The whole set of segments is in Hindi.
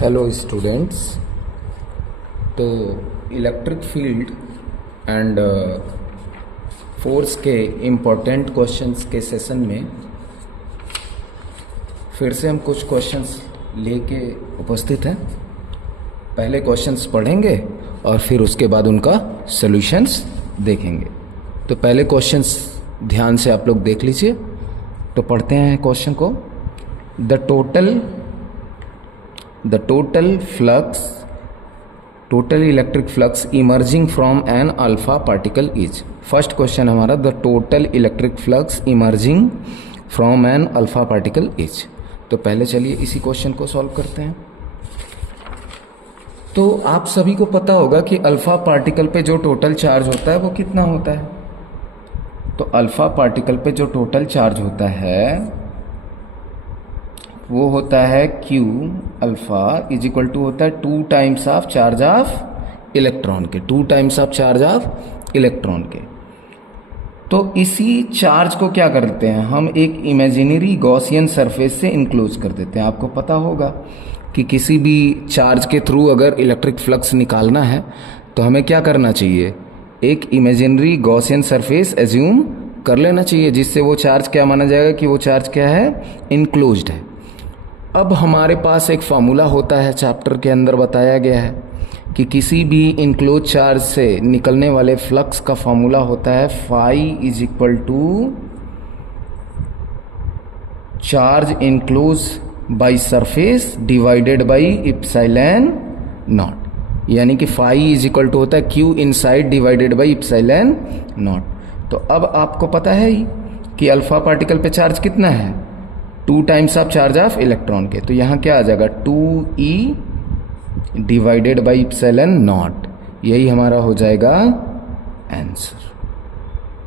Hello students. तो इलेक्ट्रिक फील्ड एंड फोर्स के इम्पोर्टेंट क्वेश्चंस के सेशन में फिर से हम कुछ क्वेश्चंस लेके उपस्थित हैं। पहले क्वेश्चंस पढ़ेंगे और फिर उसके बाद उनका सॉल्यूशंस देखेंगे। तो पहले क्वेश्चंस ध्यान से आप लोग देख लीजिए। तो पढ़ते हैं क्वेश्चन को। The total electric flux emerging from an alpha particle is। First question हमारा the total electric flux emerging from an alpha particle is. तो पहले चलिए इसी क्वेश्चन को सॉल्व करते हैं। तो आप सभी को पता होगा कि अल्फा पार्टिकल पे जो टोटल चार्ज होता है वो कितना होता है। तो अल्फा पार्टिकल पे जो टोटल चार्ज होता है वो होता है Q alpha is equal to होता है 2 times of charge of electron के, 2 times of charge of electron के। तो इसी चार्ज को क्या करते हैं हम, एक इमेजिनरी गॉसियन सरफेस से इनक्लोज कर देते हैं। आपको पता होगा कि किसी भी चार्ज के थ्रू अगर इलेक्ट्रिक फ्लक्स निकालना है तो हमें क्या करना चाहिए, एक इमेजिनरी गॉसियन सरफेस एज्यूम कर लेना चाहिए, जिससे वो चार्ज क्या माना जाएगा कि वो चार्ज क्या है, इनक्लोज्ड है। अब हमारे पास एक फार्मूला होता है, चैप्टर के अंदर बताया गया है कि किसी भी इनक्लोज चार्ज से निकलने वाले फ्लक्स का फार्मूला होता है phi is equal to charge enclose by surface divided by epsilon nought, यानी कि फाई इज इक्वल टू होता है Q inside divided by epsilon nought. तो अब आपको पता है ही कि अल्फा पार्टिकल पे चार्ज कितना है, 2 times of charge of electron के। तो यहाँ क्या आ जाएगा 2E divided by epsilon not, यही हमारा हो जाएगा आंसर।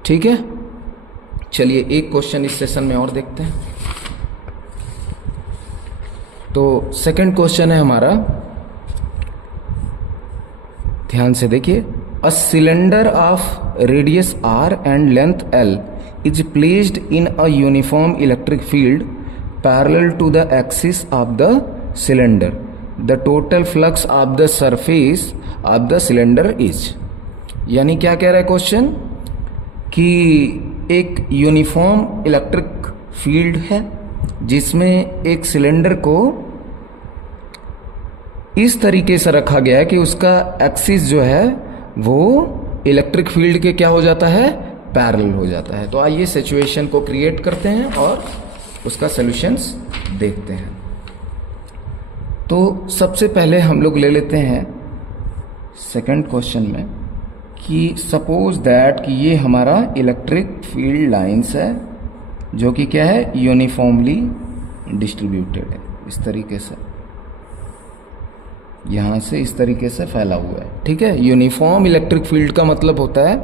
ठीक है, चलिए एक क्वेश्चन इस सेशन में और देखते हैं। तो सेकंड क्वेश्चन है हमारा, ध्यान से देखिए। A cylinder of radius R and length L is placed in a uniform electric field parallel to the axis of the cylinder. The total flux of the surface of the cylinder is। यानी क्या कह रहा है क्वेश्चन कि एक यूनिफॉर्म इलेक्ट्रिक फील्ड है जिसमें एक सिलेंडर को इस तरीके से रखा गया है कि उसका एक्सिस जो है वो इलेक्ट्रिक फील्ड के क्या हो जाता है, पैरेलल हो जाता है। तो आइए सिचुएशन को क्रिएट करते हैं और उसका सॉल्यूशंस देखते हैं। तो सबसे पहले हम लोग ले लेते हैं सेकंड क्वेश्चन में कि सपोज दैट कि ये हमारा इलेक्ट्रिक फील्ड लाइंस है जो कि क्या है, यूनिफॉर्मली डिस्ट्रीब्यूटेड है। इस तरीके से यहां से इस तरीके से फैला हुआ है। ठीक है, यूनिफॉर्म इलेक्ट्रिक फील्ड का मतलब होता है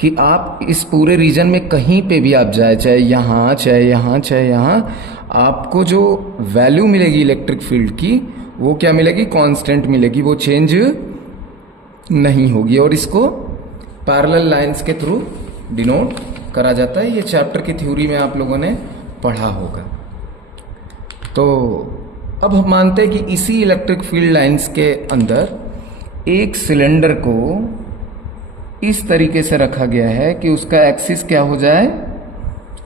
कि आप इस पूरे रीजन में कहीं पे भी आप जाए, चाहे यहाँ चाहे यहाँ चाहे यहाँ, आपको जो वैल्यू मिलेगी इलेक्ट्रिक फील्ड की वो क्या मिलेगी, कांस्टेंट मिलेगी, वो चेंज नहीं होगी। और इसको पैरेलल लाइंस के थ्रू डिनोट करा जाता है। ये चैप्टर की थ्योरी में आप लोगों ने पढ़ा होगा। तो अब हम मानते हैं कि इसी इलेक्ट्रिक फील्ड लाइंस के अंदर एक सिलेंडर को इस तरीके से रखा गया है कि उसका एक्सिस क्या हो जाए,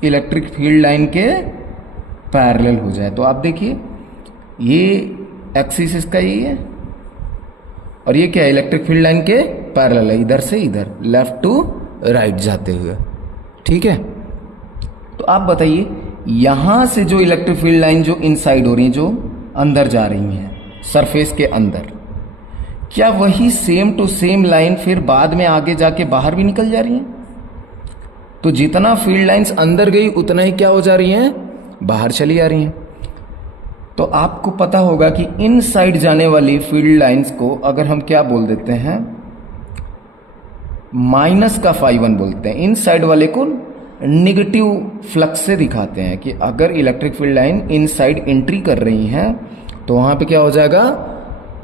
इलेक्ट्रिक फील्ड लाइन के पैरेलल हो जाए। तो आप देखिए ये एक्सिस इसका यही है और ये क्या है, इलेक्ट्रिक फील्ड लाइन के पैरेलल है, इधर से इधर, लेफ्ट टू राइट जाते हुए। ठीक है, तो आप बताइए यहां से जो इलेक्ट्रिक फील्ड लाइन जो इनसाइड हो रही है, जो अंदर जा रही है सरफेस के अंदर, क्या वही सेम टू सेम लाइन फिर बाद में आगे जाके बाहर भी निकल जा रही हैं? तो जितना फील्ड लाइंस अंदर गई उतना ही क्या हो जा रही हैं, बाहर चली आ रही हैं। तो आपको पता होगा कि इन साइड जाने वाली फील्ड लाइंस को अगर हम क्या बोल देते हैं, माइनस का φ1 बोलते हैं। इन साइड वाले को निगेटिव फ्लक्स से दिखाते हैं कि अगर electric field line in side entry कर रही हैं तो वहां पे क्या हो जाएगा,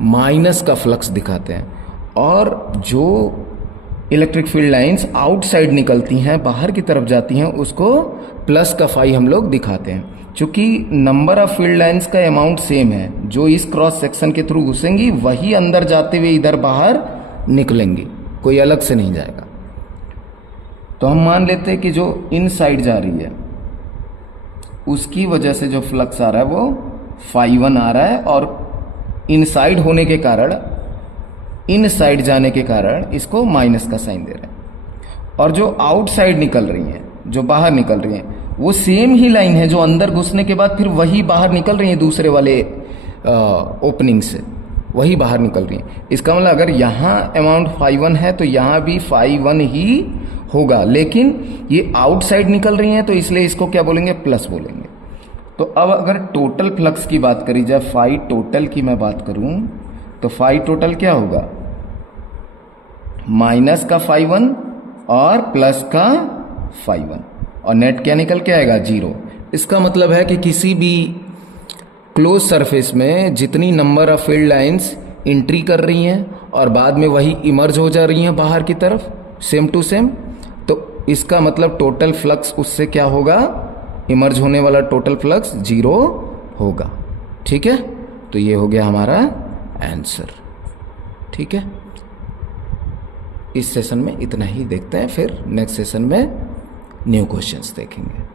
माइनस का फ्लक्स दिखाते हैं। और जो इलेक्ट्रिक फील्ड लाइंस आउटसाइड निकलती हैं, बाहर की तरफ जाती हैं, उसको प्लस का φ हम लोग दिखाते हैं। चूंकि नंबर ऑफ फील्ड लाइंस का अमाउंट सेम है, जो इस क्रॉस सेक्शन के थ्रू घुसेंगी वही अंदर जाते हुए इधर बाहर निकलेंगी, कोई अलग से नहीं जाएगा। तो हम मान लेते हैं कि जो इन साइड जा रही है उसकी वजह से जो फ्लक्स आ रहा है वो φ1 आ रहा है, और इन साइड होने के कारण, इन साइड जाने के कारण इसको माइनस का साइन दे रहे हैं। और जो आउटसाइड निकल रही हैं, जो बाहर निकल रही हैं, वो सेम ही लाइन है जो अंदर घुसने के बाद फिर वही बाहर निकल रही है दूसरे वाले ओपनिंग से, वही बाहर निकल रही है। इसका मतलब अगर यहाँ अमाउंट φ1 है तो यहाँ भी φ1 ही होगा, लेकिन ये आउटसाइड निकल रही हैं तो इसलिए इसको क्या बोलेंगे, प्लस बोलेंगे। तो अब अगर टोटल फ्लक्स की बात करी जाए, फाई टोटल की मैं बात करूं तो फाई टोटल क्या होगा, माइनस का φ1 और प्लस का φ1, और नेट क्या निकल के आएगा, 0। इसका मतलब है कि किसी भी क्लोज सरफेस में जितनी number of field lines entry कर रही हैं और बाद में वही इमर्ज हो जा रही हैं बाहर की तरफ सेम टू सेम, तो इसका मतलब टोटल फ्लक्स उससे क्या होगा, इमर्ज होने वाला टोटल फ्लक्स 0 होगा। ठीक है, तो ये हो गया हमारा आंसर। ठीक है, इस सेशन में इतना ही देखते हैं, फिर नेक्स्ट सेशन में न्यू क्वेश्चंस देखेंगे।